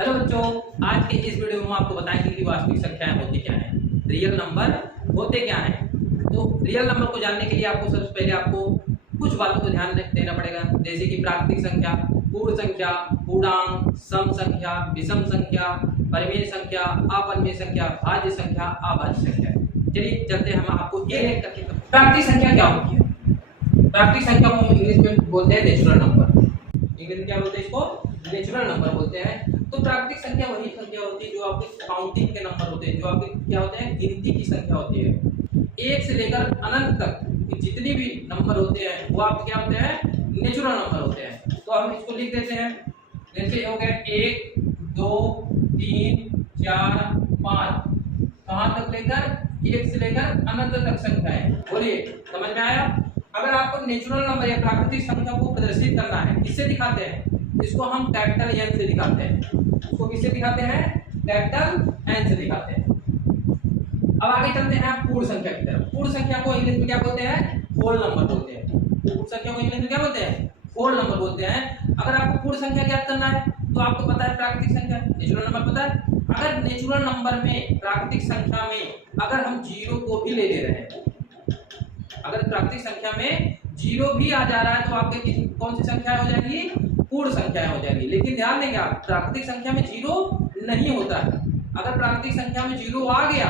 Hello बच्चों, आज के इस वीडियो में हम आपको बताएंगे कि वास्तविक संख्याएं होती क्या हैं, रियल नंबर होते क्या हैं। तो रियल नंबर को जानने के लिए आपको सबसे पहले आपको कुछ बातों को ध्यान देना पड़ेगा, जैसे कि प्राकृतिक संख्या, पूर्ण संख्या, पूर्णांक, सम संख्या, विषम संख्या, परिमेय संख्या, अपरिमेय संख्या, भाज्य संख्या, अभाज्य संख्या। चलिए चलते हैं, हम आपको एक एक करके। प्राकृतिक संख्या क्या होती है? प्राकृतिक संख्या को हम इंग्लिश में बोलते हैं नेचुरल नंबर। इंग्लिश में क्या बोलते हैं? इसको नेचुरल नंबर बोलते हैं। तो प्राकृतिक संख्या वही संख्या होती है जो आपके काउंटिंग के नंबर होते हैं, जो आपके क्या होते हैं, गिनती की संख्या होती है। एक से लेकर अनंत तक जितनी भी नंबर होते हैं वो आपके क्या होते हैं, नेचुरल नंबर होते हैं। तो हम इसको लिख देते हैं, जैसे हो गया 1 2 3 4 5, कहां तक लेकर, एक से लेकर अनंत तक संख्याएं। बोलिए, समझ में आया? अगर आपको नेचुरल नंबर या प्राकृतिक संख्या को प्रदर्शित करना है, किससे दिखाते हैं? इसको हम कैपिटल एन से दिखाते हैं। इसको किससे दिखाते हैं? कैपिटल एन से दिखाते हैं। अब आगे चलते हैं पूर्ण संख्या की तरफ। पूर्ण संख्या को इंग्लिश में क्या बोलते हैं? होल नंबर बोलते हैं। पूर्ण संख्या को इंग्लिश में क्या बोलते हैं? होल नंबर बोलते हैं। अगर आपको पूर्ण संख्या ज्ञात करना है तो आपको पता है प्राकृतिक संख्या, नेचुरल नंबर पता है। अगर नेचुरल नंबर में, प्राकृतिक संख्या में अगर हम जीरो को भी ले ले रहे हैं, अगर प्राकृतिक संख्या में जीरो भी आ जा रहा है तो आपके कौन सी संख्या हो जाएगी? पूर्ण संख्याएं हो जाएगी। लेकिन ध्यान देंगे आप, प्राकृतिक संख्या में जीरो नहीं होता है। अगर प्राकृतिक संख्या में जीरो आ गया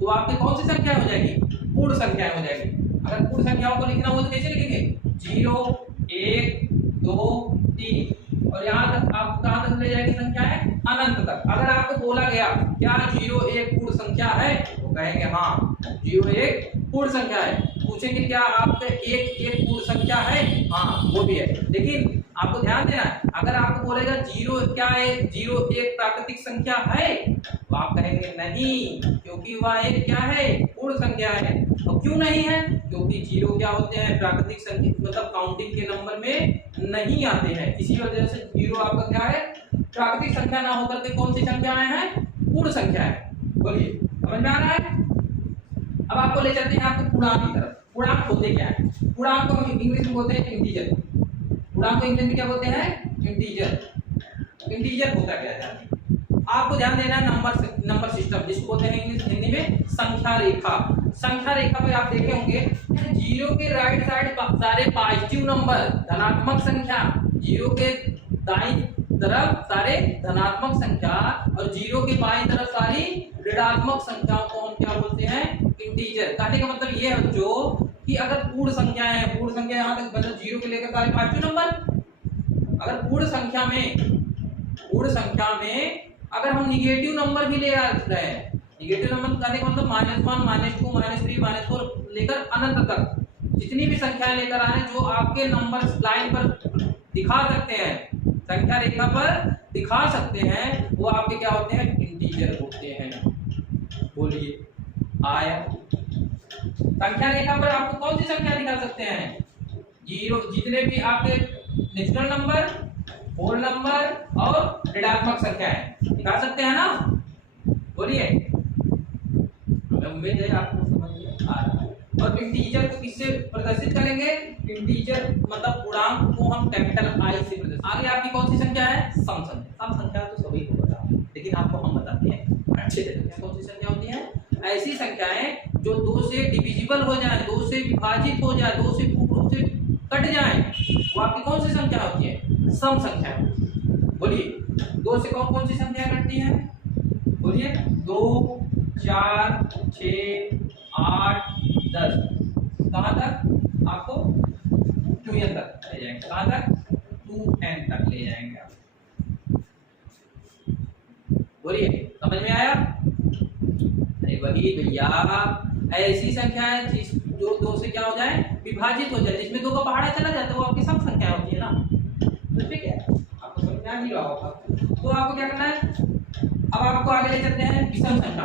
तो आपके कौन सी संख्या हो जाएगी? पूर्ण संख्याएं हो जाएगी। अगर पूर्ण संख्याओं को लिखना हो तो कैसे लिखेंगे? 0 1 2 3, और यहाँ तक आप कहां तक ले जाएंगे संख्याएं? अनंत तक। अगर आपको बोला गया क्या 0 1 पूर्ण संख्या है तो कहेंगे हाँ 0 1 पूर्ण संख्या है। पूछेंगे क्या आपके 1 1 पूर्ण संख्या है? हाँ वो भी है। लेकिन आपको ध्यान देना है, अगर आपको बोलेगा 0 क्या है, 0 1 प्राकृतिक संख्या है तो आप कहेंगे नहीं, क्योंकि वह एक क्या है? पूर्ण संख्या है। और क्यों नहीं है? क्योंकि 0 क्या होते हैं? प्राकृतिक संख्या मतलब काउंटिंग के नंबर में नहीं आते हैं। इसी वजह से 0 आपका क्या है? प्राकृतिक संख्या ना होकर के कौन सी संख्याएं हैं? पूर्ण संख्या है। बोलिए, समझ में आ रहा है? अब आपको ले चलते हैं आपको पूर्णांक की तरफ। पूर्णांक होते क्या है? पूर्णांक को इंग्लिश में बोलते हैं इंटीजर। पूर्णांक को इंग्लिश में क्या बोलते हैं? इंटीजर। इंटीजर होता क्या है? आपको ध्यान देना है नंबर सिस्टम, जिसको बोलते हैं इंग्लिश हिंदी में संख्या रेखा। संख्या रेखा पे आप देखे होंगे जीरो के राइट साइड सारे पॉजिटिव नंबर, धनात्मक संख्या, जीरो के दाईं तरफ सारे धनात्मक संख्या और जीरो के बाईं तरफ सारी ऋणात्मक संख्याओं को हम क्या बोलते हैं? इंटीजर। कहने का मतलब ये है बच्चों कि अगर पूर्ण संख्याएं हैं, पूर्ण संख्या यहाँ तक मतलब जीरो के लेकर सारे पॉजिटिव नंबर, अगर पूर्ण संख्या में अगर हम निगेटिव नंबर भी ले रहे हैं, निगेटिव नंबर कहने का मतलब -1 -2 -3 -4 लेकर अनंत तक जितनी भी संख्याएं लेकर आ रहे हैं जो आपके नंबर लाइन पर दिखा सकते हैं, संख्या रेखा पर दिखा सकते हैं, वो आपके क्या होते हैं? इंटीजर होते हैं। बोलिए, आया? संख्या रेखा पर आपको कौन सी संख्या दिखा सकते हैं? जीरो, जितने भी आपके नेचुरल नंबर, होल नंबर और ऋणात्मक संख्याएं दिखा सकते हैं ना? बोलिए, उम्मीद है आपको समझ में आ रहा है। और इंटीजर को किससे प्रदर्शित करेंगे? इंटीजर मतलब पूर्णांक को हम कैपिटल आई से प्रदर्शित। आगे आपकी कौन सी संख्या है? सम संख्या। सम संख्या तो सभी को पता है, लेकिन आपको हम बताते हैं अच्छे से। कौन सी संख्या होती है? ऐसी संख्याएं जो 2 से डिविजिबल हो जाए, 2 से विभाजित हो जाए, 2 से रूप से कट जाए, वो आपकी कौन सी संख्या होती है? सम संख्या। बोलिए, 2 से कौन कौन सी संख्या कटती है? बोलिए, 2 4 6 8 10, कहां तक? आपको 2n तक ले जाएंगे। कहां तक? 2n तक ले जाएंगे आप। बोलिए, समझ में आया? अरे वही भैया, ऐसी संख्या है जिस जो 2 से क्या हो जाए? विभाजित हो जाए, जिसमें 2 का पहाड़ा चला जाता है, वो आपकी सब संख्या होती है ना। तो ठीक है, आपको समझ में आ ही रहा होगा। तो आपको क्या करना है? अब आपको आगे ले चलते हैं विषम संख्या।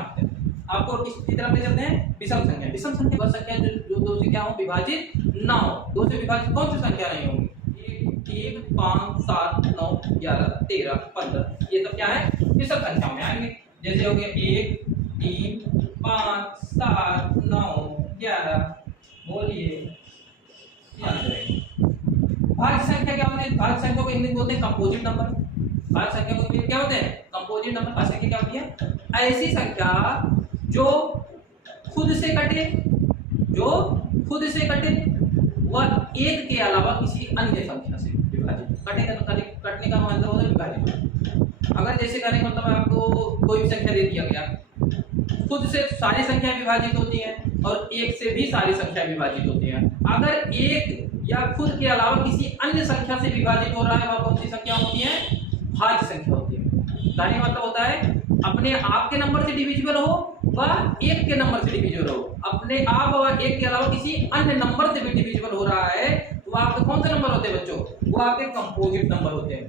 आपको किसकी तरफ ले चलते हैं? विषम संख्या। विषम संख्या वह संख्या जो 2 से क्या हो? विभाजित ना हो। 2 से विभाजित कौन सी संख्या नहीं होगी? 1 5 7 9 11 13 15, ये सब क्या है? विषम संख्या में आएंगे। जैसे हो गया 1 3 5 7 9 11। बोलिए, भाज्य संख्या क्या होती है? भाज्य संख्या को इंग्लिश बोलते हैं कंपोजिट नंबर। भाज्य संख्या को क्या होते हैं? कंपोजिट नंबर खास करके क्या होती है? ऐसी संख्या जो खुद से कटे, जो खुद से कटे वह एक के अलावा किसी अन्य संख्या से विभाजित। कटेगा तो कटने का मतलब होता है विभाजित। अगर जैसे कहने का मतलब आपको कोई भी संख्या दे दिया गया, खुद से सारी संख्याएं विभाजित होती हैं और एक से भी सारी संख्या विभाजित होती हैं। अगर एक या खुद के अलावा किसी अन्य संख्या से विभाजित हो रहा है, वह कौन सी संख्या होती है? भाज्य संख्या होती है। कहने का मतलब होता है अपने आप के नंबर से डिविजिबल हो व एक के नंबर से डिविजिबल हो, अपने आप और एक के अलावा किसी अन्य नंबर से भी डिविजिबल हो रहा है, तो आपके कौन से नंबर होते हैं बच्चों? वो आपके कंपोजिट नंबर होते हैं।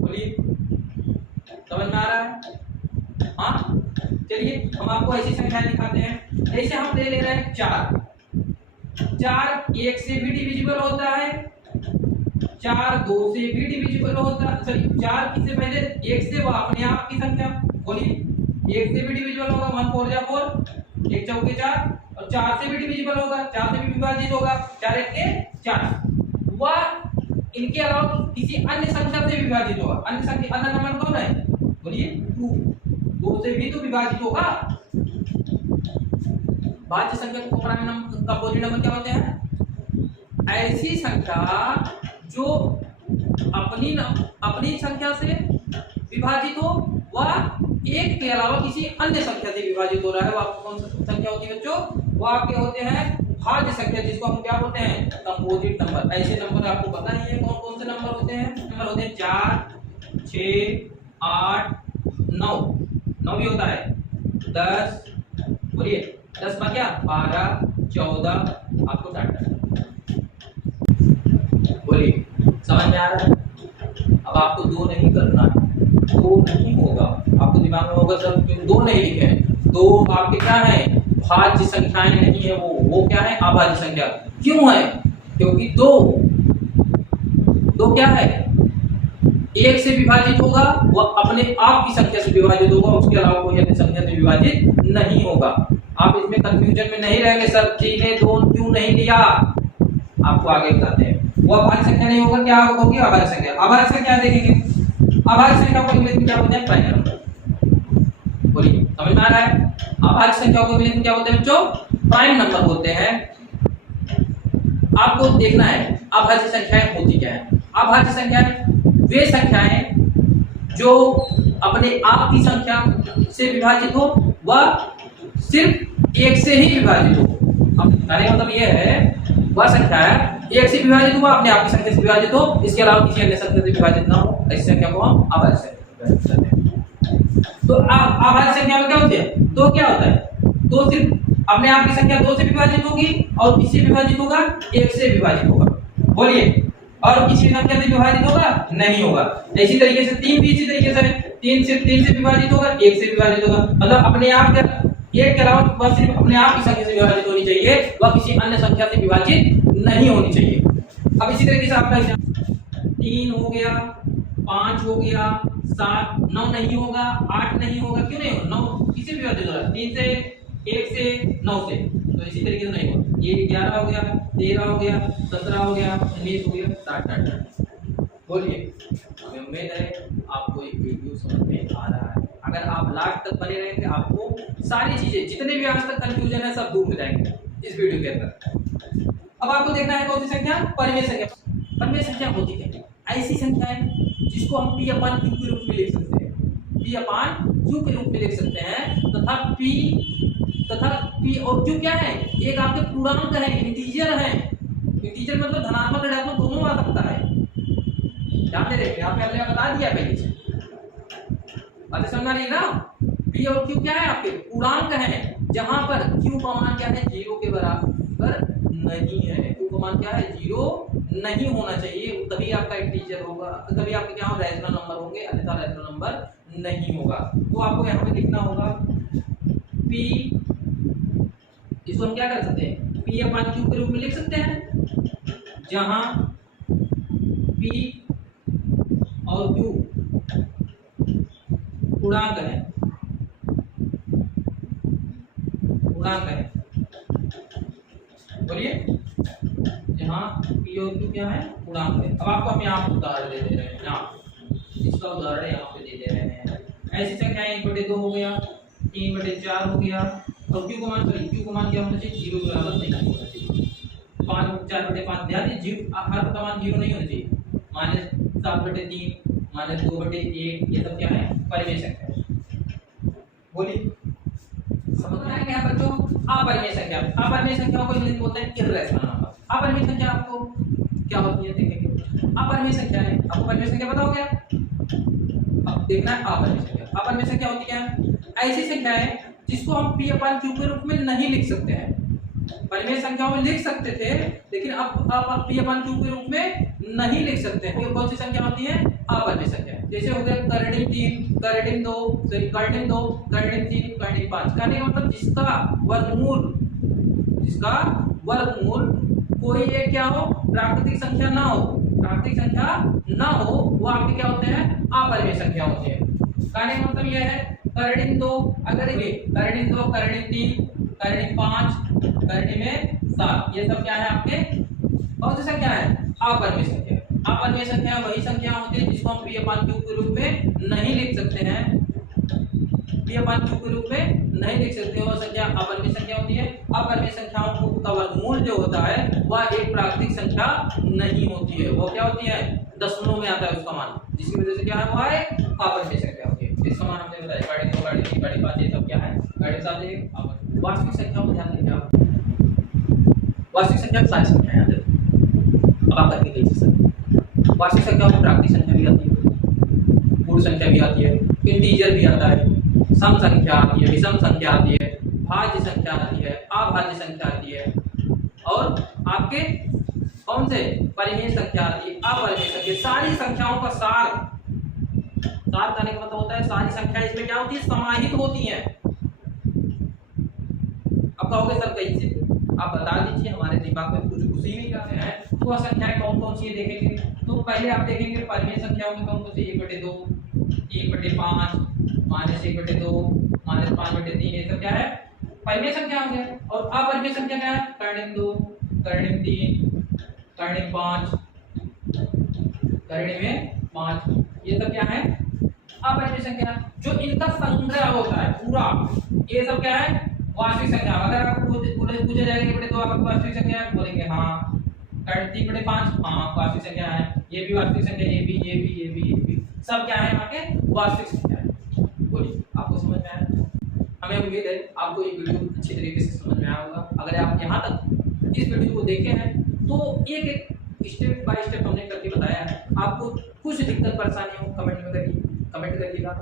बोलिए, समझ में आ रहा है? हाँ, चलिए हम आपको ऐसी संख्या दिखाते हैं। जैसे हम ले ले रहे हैं 4। 4 एक से भी डिविजिबल होता है, 4 2 से भी डिविजिबल होता है। सॉरी, 4 किससे पहले? एक से, वो अपने आप की संख्या। बोलिए, एक से भी डिविजिबल होगा, 1 4 जा 4, 1 चौके 4, और 4 से भी डिविजिबल होगा, 4 से भी विभाजित होगा, 4 1 के 4। वह इनके अलावा किसी अन्य संख्या से विभाजित होगा। अन्य संख्या, अन्य नंबर कौन है? बोलिए 2। 2 से भी तो विभाजित होगा। भाज्य संख्या को प्राइम नंबर, कंपोजिट नंबर क्या होते हैं? ऐसी संख्या जो अपनी संख्या से विभाजित हो वह एक के अलावा किसी अन्य संख्या से विभाजित हो रहा है, वह कौन सी संख्या होती है बच्चों? वो आपके होते हैं भाज्य संख्या, जिसको हम क्या बोलते हैं? Composite number. ऐसे नंबर आपको पता ही है कौन कौन से नंबर होते हैं? नंबर होते हैं 4 6 8 9, 9 भी होता है, 10, बोलिए 10 पर क्या? 12 14, आपको डाटा। बोलिए, समझ में आ रहा है? अब आपको 2 नहीं करना है, 2 नहीं होगा। आपको दिमाग में होगा सर क्यों 2 नहीं लिखे हैं? 2 आपके क्या है? भाज्य संख्याएं नहीं है, वो क्या है? अभाज्य संख्या। क्यों है? क्योंकि 2 क्या है? एक से विभाजित होगा, वह अपने आप की संख्या से विभाजित होगा, उसके अलावा कोई अन्य संख्या से विभाजित नहीं होगा। आप इसमें कंफ्यूजन में नहीं रहेंगे सर चीजें 2 क्यों नहीं लिया, आपको आगे बताते हैं। वो अभाज्य संख्या नहीं होगा, क्या होगी? अभाज्य संख्या। अभाज्य संख्या देखेंगे, अभाज्य संख्या को इंग्लिश में क्या बोलते हैं? Prime number. बोलिए, समझ में आ रहा है? अभाज्य संख्या को इंग्लिश में क्या बोलते हैं बच्चों? प्राइम नंबर बोलते हैं। आपको देखना है अभाज्य संख्याएं होती क्या है। अभाज्य संख्याएं वे संख्याएं जो अपने आप की संख्या से विभाजित हो वह सिर्फ एक से ही विभाजित हो। अब कहने का मतलब यह है वह संख्या है एक से विभाजित हुआ, अपने आप की संख्या से विभाजित हो, इसके अलावा किसी अन्य संख्या से विभाजित ना हो, ऐसी संख्या को हम अभाज्य संख्या कहते हैं। तो अभाज्य संख्या में क्या होती है? 2 क्या होता है? 2 सिर्फ अपने आप की संख्या 2 से विभाजित होगी और किससे विभाजित होगा? 1 से विभाजित होगा। बोलिए, और किसी संख्या से विभाजित होगा? नहीं होगा। इसी तरीके से 3 भी इसी तरीके से 3 से विभाजित होगा, 1 से विभाजित होगा। मतलब अपने आप के एक के अलावा वह सिर्फ अपने आप की संख्या से विभाजित होनी चाहिए, वह किसी अन्य संख्या से विभाजित नहीं होनी चाहिए। अब इसी तरीके से आपका 3 हो गया, 5 हो गया, 7 9 नहीं होगा, 8 नहीं होगा। क्यों नहीं होगा? 9 किससे विभाजित हो रहा है? 3 से, 1 से, 9 से, तो इसी तरीके से नहीं होगा। ये 11 हो गया, 13 हो गया, 17 हो गया, 19 हो गया, 60। बोलिए, हमें उम्मीद है आपको ये वीडियो समझ में आ रहा है। अगर आप लास्ट तक बने रहेंगे आपको सारी चीजें जितने भी आज तक कंफ्यूजन है सब दूर हो जाएंगे इस वीडियो के अंदर। अब आपको देखना है कौन सी संख्या? परिमेय संख्या। परिमेय संख्या होती है ऐसी संख्या है जिसको हम p/q के रूप में लिख सकते हैं, p/q के रूप में लिख सकते हैं, तथा p और q क्या है? एक आपके पूर्णांक है, इंटीजर है। इंटीजर मतलब धनात्मक ऋणात्मक दोनों आ सकता है। ध्यान दे रहे हैं, यहाँ पे हमने बता दिया पहले से, बातें समझ रही है ना? p और q क्या है? आपके पूर्णांक है, जहां पर q का मान क्या है? 0 के बराबर नहीं है। q का मान क्या है? 0 नहीं होना चाहिए, तभी आपका इंटीजर होगा, तभी आपके क्या रैशनल नंबर होंगे, अन्यथा रैशनल नंबर नहीं होगा। तो आपको यहाँ पे लिखना होगा p, इसको हम क्या कर सकते हैं? p/q के रूप में लिख सकते हैं, जहां p और q पूर्णांक है, पूर्णांक है। बोलिए, यहाँ p और q क्या है? पूर्णांक है। अब आपको हम यहाँ उदाहरण दे दे रहे हैं, यहाँ इसका उदाहरण यहाँ पे दे दे रहे हैं। ऐसी संख्याएं 1/2 हो गया, 3/4 हो गया, और क्यू का मान क्या होना चाहिए, 0 के बराबर नहीं होना चाहिए। 5/4/5 ध्यान दीजिए, हर का मान 0 नहीं होना चाहिए। -7/3 -2/1 ये सब क्या है, परिमेय संख्या है। बोलिए समझ में आएगा यहाँ बच्चों। अपरिमेय संख्या, अपरिमेय संख्याओं को इंग्लिश में बोलते हैं इर्रेशनल नंबर। अपरिमेय संख्या आपको क्या होती है देखेंगे। अपरिमेय संख्या है, आपको परिमेय संख्या पता हो गया, अब देखना है अपरिमेय संख्या। अपरिमेय संख्या होती क्या है, ऐसी संख्या है जिसको हम p/q के रूप में नहीं लिख सकते हैं। परिमेय संख्याओं में लिख सकते थे, लेकिन अब आप p/q के रूप में नहीं लिख सकते हैं। कौन सी संख्या होती है, अपरिमेय संख्या। जैसे हो गया कर्णिम 3, कर्णिम 2, सॉरी कर्णिम 2, कर्णिम 3, कर्णिम 5। कहने का मतलब जिसका वर्गमूल कोई एक क्या हो, प्राकृतिक संख्या ना हो, प्राकृतिक संख्या ना हो, वो आपके क्या होते हैं, अपरिमेय संख्या होते हैं। कहने का मतलब यह है कर्णिम 2, अगर ये कर्णिम 2, कर्णिम 3, कर्णिम 5, कर्णिम 7, ये सब क्या है आपके कौन सी संख्या है, अपरिमेय संख्या। अपरिमेय संख्या वही संख्या होती है जिसको हम p/q के रूप में नहीं लिख सकते हैं, p/q के रूप में नहीं लिख सकते, वो संख्या अपरिमेय संख्या होती है। अपरिमेय संख्याओं का वर्गमूल जो होता है वह एक प्राकृतिक संख्या नहीं होती है, वो क्या होती है, दशमलव में आता है उसका मान, जिसकी वजह से क्या है, वह एक अपरिमेय संख्या होती है। इसका मान हमने बताया गाड़ी 2, गाड़ी 3, गाड़ी 5, ये सब क्या है, गाड़ी 7 एक अपरिमेय। वास्तविक संख्याओं को ध्यान देंगे आप, वास्तविक संख्या सारी संख्याएं आती हैं। अब आप करके देख सकते हैं, वास्तविक संख्याओं में प्राकृतिक संख्या भी आती है, पूर्ण संख्या भी आती है, इंटीजर भी आता है, सम संख्या आती है, विषम संख्या आती है, भाज्य संख्या आती है, अभाज्य संख्या आती है, और आपके कौन से परिमेय संख्या आती है, अपरिमेय संख्या। सारी संख्याओं का सार करने का मतलब होता है सारी संख्या इसमें क्या होती है, समाहित होती हैं। अब कहोगे सर कैसे, आप बता दीजिए, हमारे दिमाग में कुछ घुसी नहीं करते हैं, तो वह संख्याएं कौन कौन सी देखेंगे। तो पहले आप देखेंगे परिमेय संख्याओं में कौन कौन सी, 1/2, 1/5, -1/2, -5/3, ये सब क्या है, परिमेय संख्या हो गया। और अपरिमेय संख्या क्या है, कर्णिम 2, कर्णिम 3, कर्णिम 5, कर्णिम 5, ये सब क्या है, अपरिमेय संख्या। जो इनका संग्रह होता है पूरा, ये सब क्या है, वास्तविक संख्या। अगर आपको पूछा जाएगा कि तो आपकी वास्तविक संख्या है, बोलेंगे हाँ। कर्णिम 3/5, हाँ वास्तविक संख्या है। ये भी वास्तविक संख्या, ये भी सब क्या है, आपके वास्तविक संख्या है। बोलिए आपको समझ में आया। हमें उम्मीद है आपको ये वीडियो अच्छी तरीके से समझ में आया होगा। अगर आप यहाँ तक इस वीडियो को देखे हैं तो एक एक स्टेप बाय स्टेप हमने करके बताया है। आपको कुछ दिक्कत परेशानी हो कमेंट करिएगा।